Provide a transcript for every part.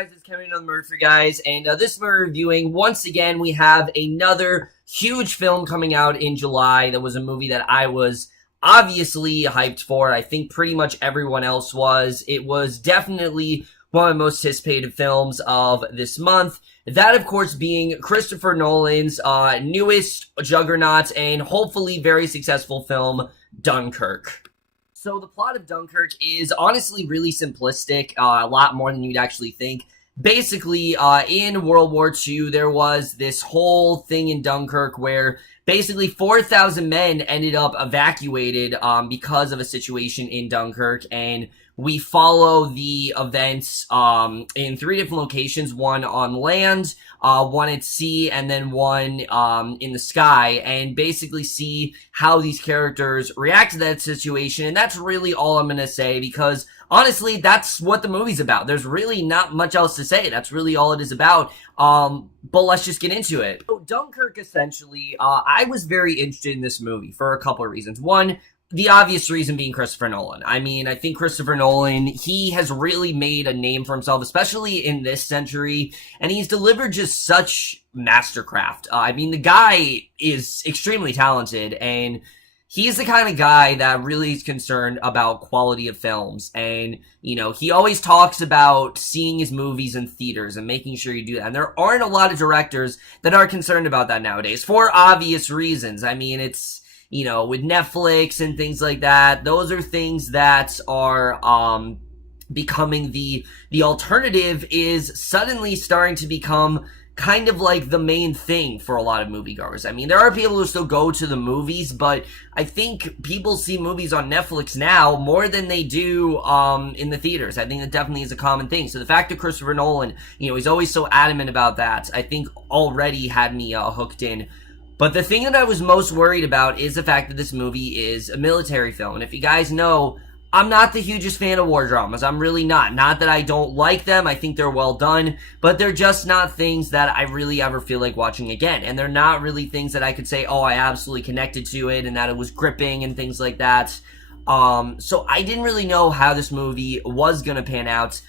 guys? It's Kevin on the Murder Guys, and this we're reviewing, once again, we have another huge film coming out in July. That was a movie that I was obviously hyped for. I think pretty much everyone else was. It was definitely one of the most anticipated films of this month. That, of course, being Christopher Nolan's newest juggernaut and hopefully very successful film, Dunkirk. So the plot of Dunkirk is honestly really simplistic, a lot more than you'd actually think. Basically, in World War II, there was this whole thing in Dunkirk where basically 4,000 men ended up evacuated because of a situation in Dunkirk, and we follow the events in three different locations, one on land, one at sea, and then one in the sky, and basically see how these characters react to that situation. And that's really all I'm going to say, because honestly, that's what the movie's about. There's really not much else to say. That's really all it is about. But let's just get into it. So Dunkirk, essentially, I was very interested in this movie for a couple of reasons. One, the obvious reason being Christopher Nolan. I mean, I think Christopher Nolan, he has really made a name for himself, especially in this century, and he's delivered just such mastercraft. I mean, the guy is extremely talented, and he's the kind of guy that really is concerned about quality of films. And, you know, he always talks about seeing his movies in theaters and making sure you do that. And there aren't a lot of directors that are concerned about that nowadays, for obvious reasons. I mean, it's, you know, with Netflix and things like that, those are things that are becoming the alternative, is suddenly starting to become kind of like the main thing for a lot of moviegoers. I mean, there are people who still go to the movies, but I think people see movies on Netflix now more than they do in the theaters. I think that definitely is a common thing. So the fact that Christopher Nolan, you know, he's always so adamant about that, I think already had me hooked in. But the thing that I was most worried about is the fact that this movie is a military film. And if you guys know, I'm not the hugest fan of war dramas. I'm really not. Not that I don't like them. I think they're well done. But they're just not things that I really ever feel like watching again. And they're not really things that I could say, oh, I absolutely connected to it and that it was gripping and things like that. So I didn't really know how this movie was going to pan out.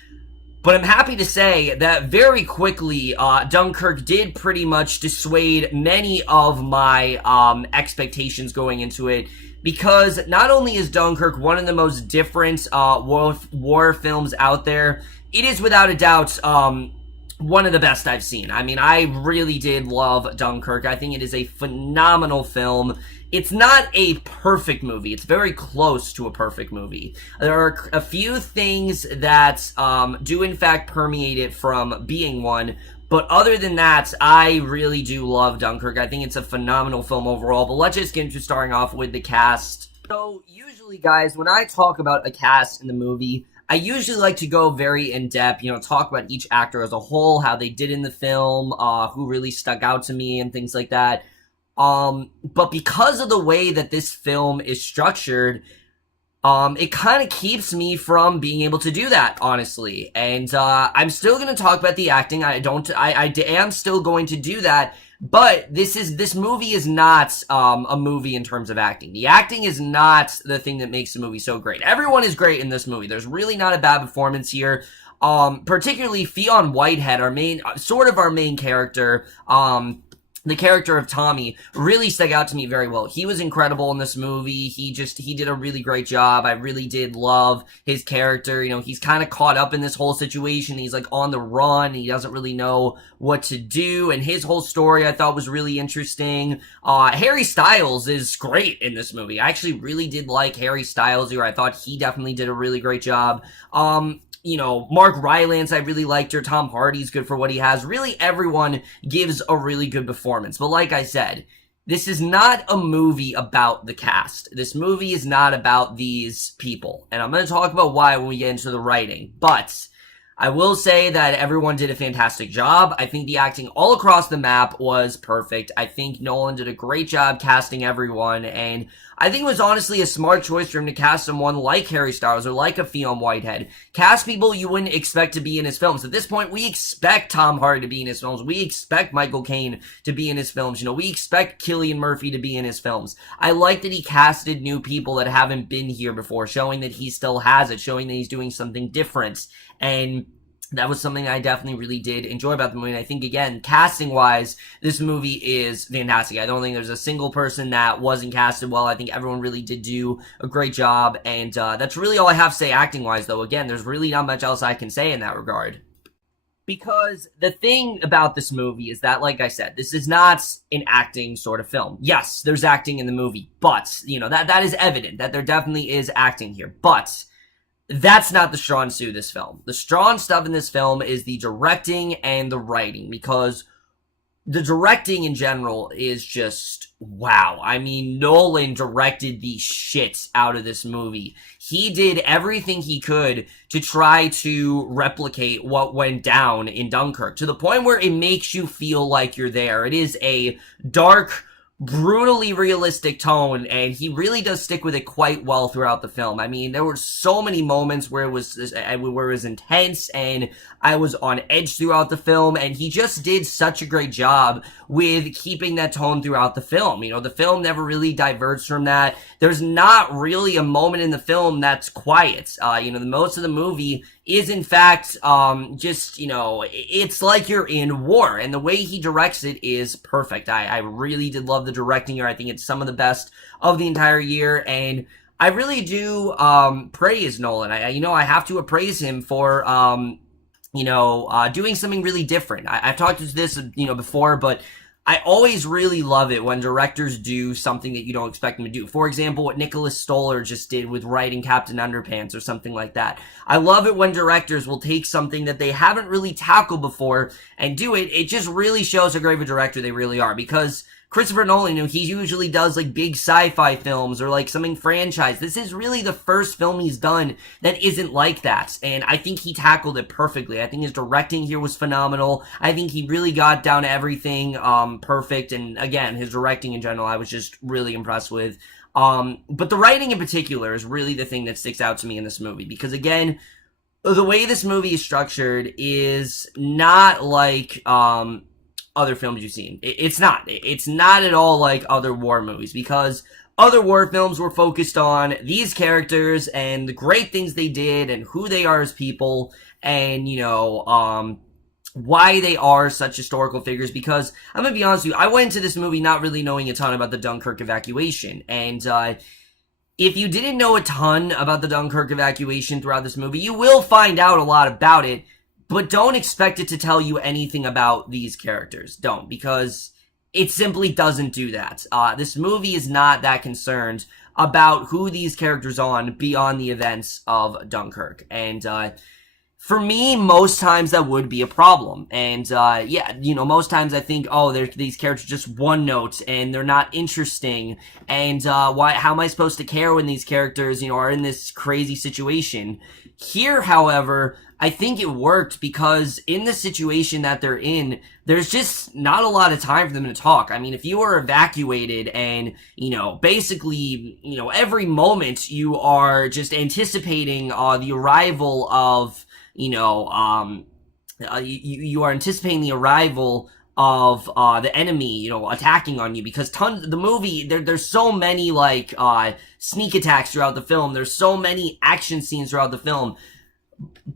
But I'm happy to say that very quickly, Dunkirk did pretty much dissuade many of my expectations going into it, because not only is Dunkirk one of the most different war films out there, it is without a doubt one of the best I've seen. I mean, I really did love Dunkirk. I think it is a phenomenal film. It's not a perfect movie. It's very close to a perfect movie. There are a few things that do in fact permeate it from being one, but other than that, I really do love Dunkirk. I think it's a phenomenal film overall, but let's just get into starting off with the cast. So usually, guys, when I talk about a cast in the movie, I usually like to go very in-depth, you know, talk about each actor as a whole, how they did in the film, who really stuck out to me and things like that. But because of the way that this film is structured, it kind of keeps me from being able to do that, honestly. And, I'm still gonna talk about the acting. I am still going to do that. But this movie is not, a movie in terms of acting. The acting is not the thing that makes the movie so great. Everyone is great in this movie. There's really not a bad performance here. Particularly Fionn Whitehead, our main character, the character of Tommy, really stuck out to me very well. He was incredible in this movie. He did a really great job. I really did love his character. You know, he's kind of caught up in this whole situation. He's like on the run. He doesn't really know what to do. And his whole story I thought was really interesting. Harry Styles is great in this movie. I actually really did like Harry Styles here. I thought he definitely did a really great job. You know, Mark Rylance, I really liked her. Tom Hardy's good for what he has. Really, everyone gives a really good performance. But like I said, this is not a movie about the cast. This movie is not about these people. And I'm going to talk about why when we get into the writing. But I will say that everyone did a fantastic job. I think the acting all across the map was perfect. I think Nolan did a great job casting everyone, and I think it was honestly a smart choice for him to cast someone like Harry Styles or like a Fionn Whitehead. Cast people you wouldn't expect to be in his films. At this point, we expect Tom Hardy to be in his films. We expect Michael Caine to be in his films. You know, we expect Cillian Murphy to be in his films. I like that he casted new people that haven't been here before, showing that he still has it, showing that he's doing something different. And That was something I definitely really did enjoy about the movie. And I think, again, casting-wise, this movie is fantastic. I don't think there's a single person that wasn't casted well. I think everyone really did do a great job. And that's really all I have to say acting-wise, though. Again, there's really not much else I can say in that regard. Because the thing about this movie is that, like I said, this is not an acting sort of film. Yes, there's acting in the movie, but, that is evident, that there definitely is acting here. But that's not the strong suit of this film. The strong stuff in this film is the directing and the writing, because the directing in general is just wow. I mean, Nolan directed the shit out of this movie. He did everything he could to try to replicate what went down in Dunkirk, to the point where it makes you feel like you're there. It is a dark, brutally realistic tone, and he really does stick with it quite well throughout the film. I mean, there were so many moments where it was intense, and I was on edge throughout the film, and he just did such a great job with keeping that tone throughout the film. The film never really diverts from that. There's not really a moment in the film that's quiet. The most of the movie is in fact it's like you're in war, and the way he directs it is perfect. I really did love the directing here. I think it's some of the best of the entire year, and I really do praise Nolan. I have to appraise him for doing something really different. I've talked to this before, but I always really love it when directors do something that you don't expect them to do. For example, what Nicholas Stoller just did with writing Captain Underpants or something like that. I love it when directors will take something that they haven't really tackled before and do it. It just really shows how great of a director they really are, because Christopher Nolan, he usually does like big sci-fi films or like something franchise. This is really the first film he's done that isn't like that, and I think he tackled it perfectly. I think his directing here was phenomenal. I think he really got down to everything perfect, and again, his directing in general I was just really impressed with. But the writing in particular is really the thing that sticks out to me in this movie, because again, the way this movie is structured is not like other films you've seen. It's not at all like other war movies, because other war films were focused on these characters and the great things they did and who they are as people, and why they are such historical figures. Because I'm gonna be honest with you, I went into this movie not really knowing a ton about the Dunkirk evacuation, and if you didn't know a ton about the Dunkirk evacuation throughout this movie, you will find out a lot about it. But don't expect it to tell you anything about these characters. Don't, because it simply doesn't do that. This movie is not that concerned about who these characters are beyond the events of Dunkirk. And for me, most times that would be a problem. And most times I think, these characters just one note and they're not interesting. And how am I supposed to care when these characters, are in this crazy situation? Here, however, I think it worked, because in the situation that they're in, there's just not a lot of time for them to talk. I mean, if you are evacuated and, basically, every moment you are just anticipating the arrival of, you are anticipating the arrival of the enemy, attacking on you, because the movie, there's so many like sneak attacks throughout the film. There's so many action scenes throughout the film.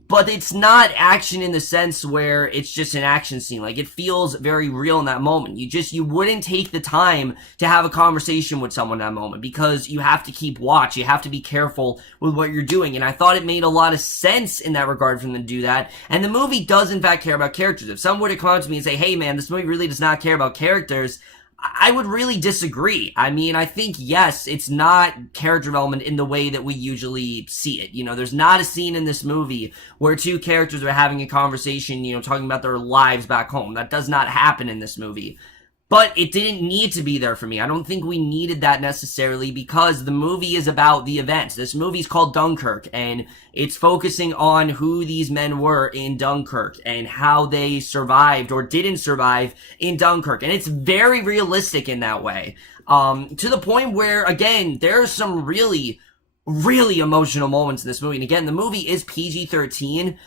But it's not action in the sense where it's just an action scene. Like, it feels very real in that moment. You wouldn't take the time to have a conversation with someone in that moment, because you have to keep watch. You have to be careful with what you're doing. And I thought it made a lot of sense in that regard for them to do that. And the movie does, in fact, care about characters. If someone were to come up to me and say, hey, man, this movie really does not care about characters, I would really disagree. I mean, I think, yes, it's not character development in the way that we usually see it. There's not a scene in this movie where two characters are having a conversation, talking about their lives back home. That does not happen in this movie. But it didn't need to be there for me. I don't think we needed that necessarily, because the movie is about the events. This movie's called Dunkirk, and it's focusing on who these men were in Dunkirk and how they survived or didn't survive in Dunkirk. And it's very realistic in that way. To the point where, again, there's some really, really emotional moments in this movie. And again, the movie is PG-13,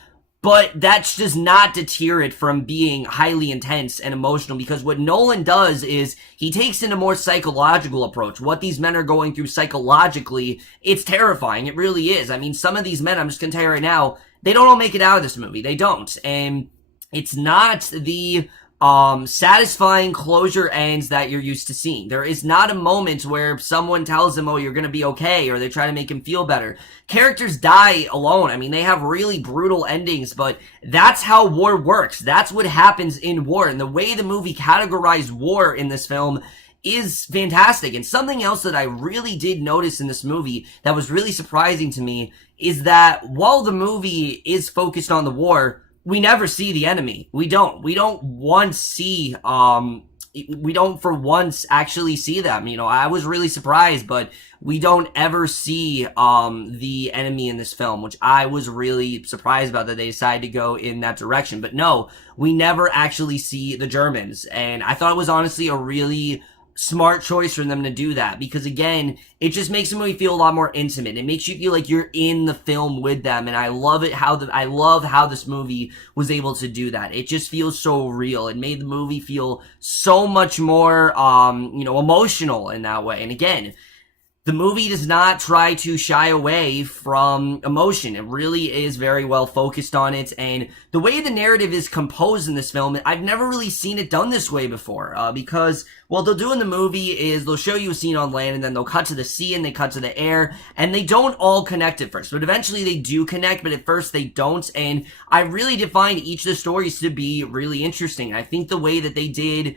but that does not deter it from being highly intense and emotional, because what Nolan does is he takes in a more psychological approach. What these men are going through psychologically, it's terrifying. It really is. I mean, some of these men, I'm just going to tell you right now, they don't all make it out of this movie. They don't. And it's not the satisfying closure ends that you're used to seeing. There is not a moment where someone tells him, oh, you're gonna be okay, or they try to make him feel better. Characters die alone. I mean, they have really brutal endings, but that's how war works. That's what happens in war. And the way the movie categorized war in this film is fantastic. And something else that I really did notice in this movie that was really surprising to me is that while the movie is focused on the war, we never see the enemy. We don't for once actually see them. You know, I was really surprised, but we don't ever see the enemy in this film, which I was really surprised about, that they decided to go in that direction. But no, we never actually see the Germans. And I thought it was honestly a really smart choice for them to do that, because again, it just makes the movie feel a lot more intimate. It makes you feel like you're in the film with them, and I love how this movie was able to do that. It just feels so real. It made the movie feel so much more emotional in that way. And again, the movie does not try to shy away from emotion. It really is very well focused on it. And the way the narrative is composed in this film, I've never really seen it done this way before. Because what they'll do in the movie is they'll show you a scene on land, and then they'll cut to the sea and they cut to the air, and they don't all connect at first. But eventually they do connect, but at first they don't. And I really did find each of the stories to be really interesting. I think the way that they did,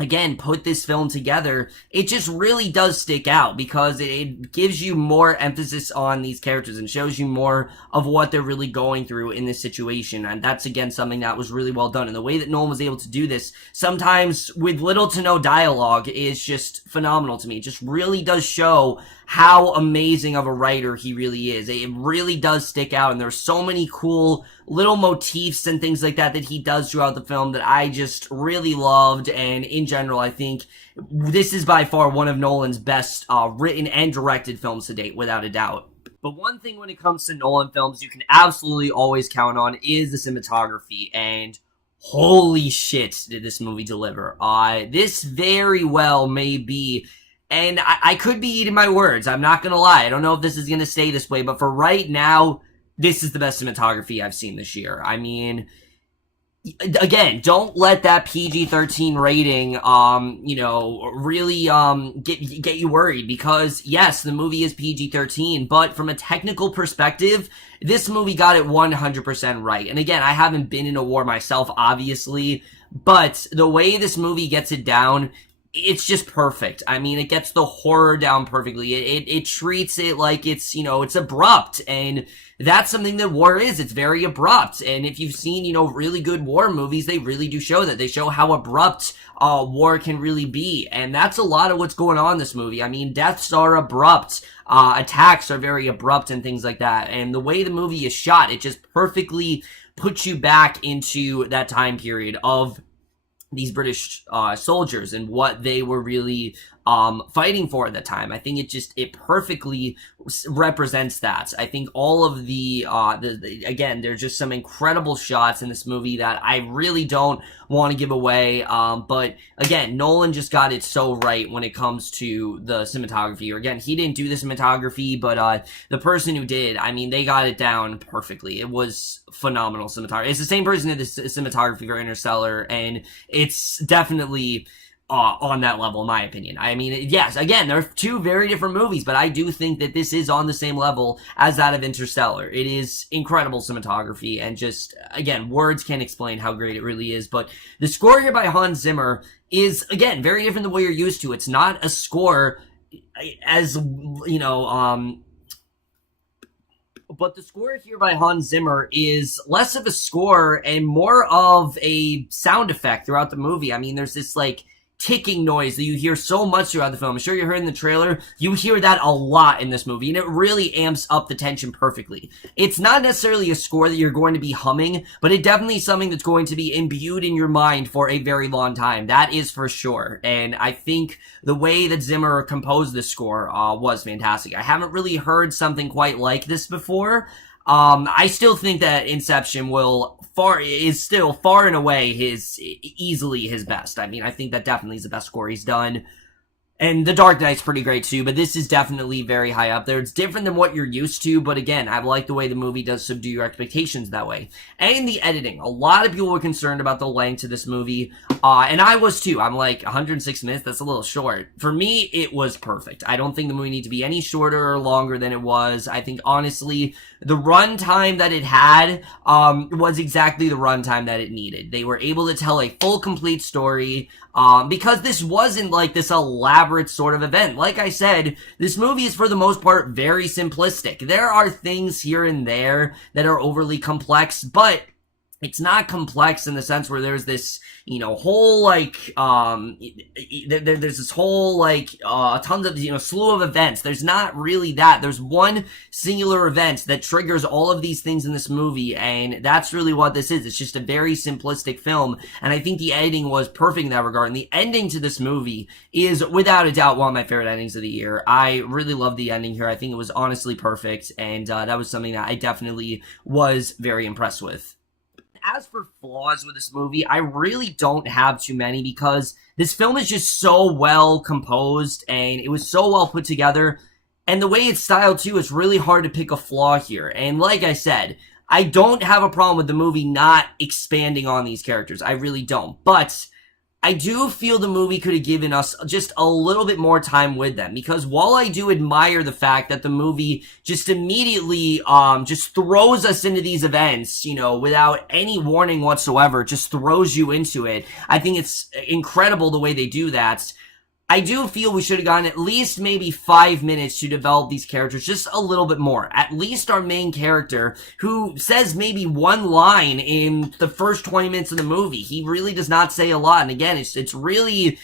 again, put this film together, it just really does stick out, because it gives you more emphasis on these characters and shows you more of what they're really going through in this situation. And that's, again, something that was really well done. And the way that Nolan was able to do this, sometimes with little to no dialogue, is just phenomenal to me. It just really does show how amazing of a writer he really is. It really does stick out, and there's so many cool little motifs and things like that he does throughout the film that I just really loved. And in general, I think this is by far one of Nolan's best written and directed films to date, without a doubt. But one thing when it comes to Nolan films you can absolutely always count on is the cinematography, and holy shit did this movie deliver. This very well may be, and I could be eating my words, I'm not gonna lie, I don't know if this is gonna stay this way, but for right now, this is the best cinematography I've seen this year. I mean, again, don't let that PG-13 rating, really, get you worried, because yes, the movie is PG-13, but from a technical perspective, this movie got it 100% right. And again, I haven't been in a war myself, obviously, but the way this movie gets it down, it's just perfect. I mean, it gets the horror down perfectly. It treats it like it's, it's abrupt, and that's something that war is. It's very abrupt. And if you've seen, really good war movies, they really do show that. They show how abrupt war can really be. And that's a lot of what's going on in this movie. I mean, deaths are abrupt. Attacks are very abrupt and things like that. And the way the movie is shot, it just perfectly puts you back into that time period of these British soldiers and what they were really fighting for at the time. I think it perfectly represents that. I think all of the again, there's just some incredible shots in this movie that I really don't want to give away. But again, Nolan just got it so right when it comes to the cinematography. Or again, he didn't do the cinematography, but the person who did, I mean, they got it down perfectly. It was phenomenal cinematography. It's the same person who did the cinematography for Interstellar, and it's definitely on that level, in my opinion. I mean, yes, again, they're two very different movies, but I do think that this is on the same level as that of Interstellar. It is incredible cinematography, and just, again, words can't explain how great it really is. But the score here by Hans Zimmer is, again, very different than what you're used to. It's not a score as, but the score here by Hans Zimmer is less of a score and more of a sound effect throughout the movie. I mean, there's this, ticking noise that you hear so much throughout the film. I'm sure you heard in the trailer. You hear that a lot in this movie, and it really amps up the tension perfectly. It's not necessarily a score that you're going to be humming, but it definitely is something that's going to be imbued in your mind for a very long time. That is for sure. And I think the way that Zimmer composed this score was fantastic. I haven't really heard something quite like this before. I still think that Inception is still far and away easily his best. I mean, I think that definitely is the best score he's done. And The Dark Knight's pretty great too, but this is definitely very high up there. It's different than what you're used to, but again, I like the way the movie does subdue your expectations that way. And the editing. A lot of people were concerned about the length of this movie, and I was too. I'm like, 106 minutes, that's a little short. For me, it was perfect. I don't think the movie needs to be any shorter or longer than it was. I think, honestly, the runtime that it had was exactly the runtime that it needed. They were able to tell a full, complete story, because this wasn't like this elaborate sort of event. Like I said, this movie is for the most part very simplistic. There are things here and there that are overly complex, but it's not complex in the sense where there's this, whole, there's this whole, tons of, slew of events. There's not really that. There's one singular event that triggers all of these things in this movie, and that's really what this is. It's just a very simplistic film, and I think the editing was perfect in that regard, and the ending to this movie is, without a doubt, one of my favorite endings of the year. I really love the ending here. I think it was honestly perfect, and that was something that I definitely was very impressed with. As for flaws with this movie, I really don't have too many because this film is just so well composed and it was so well put together. And the way it's styled too, it's really hard to pick a flaw here. And like I said, I don't have a problem with the movie not expanding on these characters. I really don't. But I do feel the movie could have given us just a little bit more time with them, because while I do admire the fact that the movie just immediately just throws us into these events, without any warning whatsoever, just throws you into it. I think it's incredible the way they do that. I do feel we should have gotten at least maybe 5 minutes to develop these characters just a little bit more. At least our main character, who says maybe one line in the first 20 minutes of the movie. He really does not say a lot. And again, it's really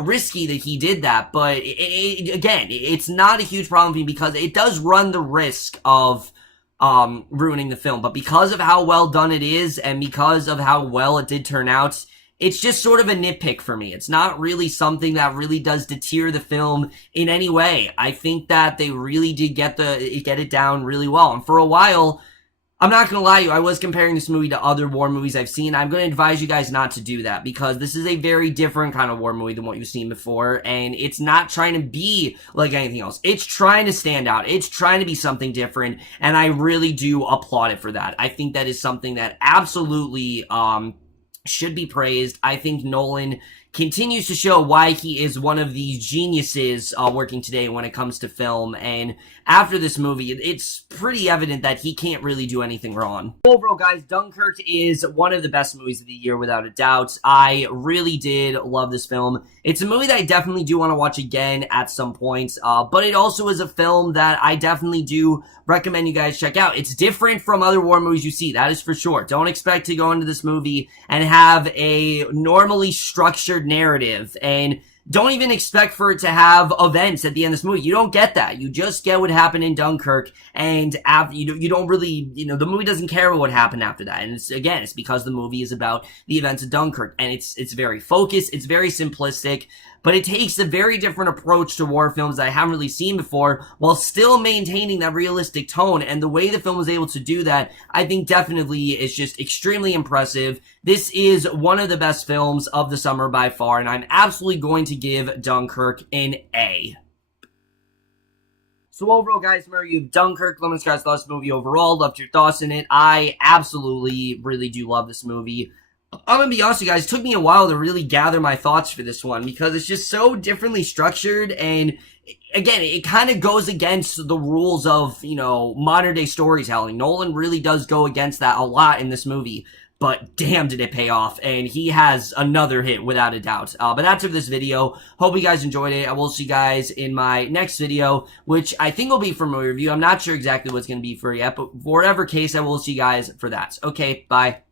risky that he did that. But again, it's not a huge problem for me because it does run the risk of ruining the film. But because of how well done it is and because of how well it did turn out, it's just sort of a nitpick for me. It's not really something that really does deter the film in any way. I think that they really did get it down really well. And for a while, I'm not gonna lie to you, I was comparing this movie to other war movies I've seen. I'm gonna advise you guys not to do that because this is a very different kind of war movie than what you've seen before, and it's not trying to be like anything else. It's trying to stand out. It's trying to be something different, and I really do applaud it for that. I think that is something that absolutely, should be praised. I think Nolan continues to show why he is one of these geniuses working today when it comes to film, and after this movie, it's pretty evident that he can't really do anything wrong. Overall, guys, Dunkirk is one of the best movies of the year, without a doubt. I really did love this film. It's a movie that I definitely do want to watch again at some point, but it also is a film that I definitely do recommend you guys check out. It's different from other war movies you see, that is for sure. Don't expect to go into this movie and have a normally structured narrative, and don't even expect for it to have events at the end of this movie. You don't get that. You just get what happened in Dunkirk, and after, you don't really, the movie doesn't care about what happened after that. And it's because the movie is about the events of Dunkirk, and it's very focused, it's very simplistic, but it takes a very different approach to war films that I haven't really seen before, while still maintaining that realistic tone. And the way the film was able to do that, I think definitely is just extremely impressive. This is one of the best films of the summer by far, and I'm absolutely going to give Dunkirk an A. So overall, guys, remember, you have Dunkirk. Let me know your thoughts on the movie overall. Loved your thoughts in it. I absolutely, really do love this movie. I'm gonna be honest with you guys, it took me a while to really gather my thoughts for this one because it's just so differently structured, and again, it kind of goes against the rules of, modern day storytelling. Nolan really does go against that a lot in this movie, but damn did it pay off, and he has another hit without a doubt. But that's it for this video. Hope you guys enjoyed it. I will see you guys in my next video, which I think will be for my review. I'm not sure exactly what it's going to be for yet, but for whatever case, I will see you guys for that. Okay, bye.